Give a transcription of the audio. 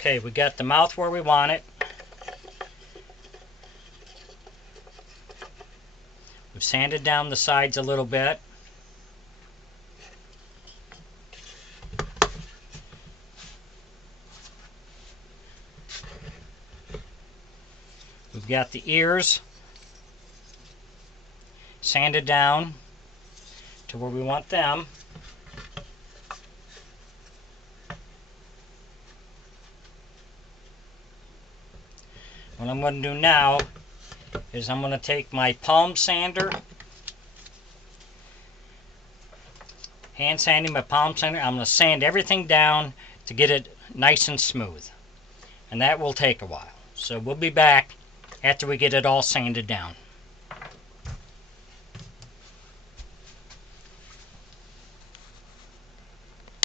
Okay, we got the mouth where we want it. We've sanded down the sides a little bit. We've got the ears sanded down to where we want them. What I'm going to do now is I'm going to take my palm sander, hand sanding my palm sander. I'm going to sand everything down to get it nice and smooth. And that will take a while. So we'll be back after we get it all sanded down.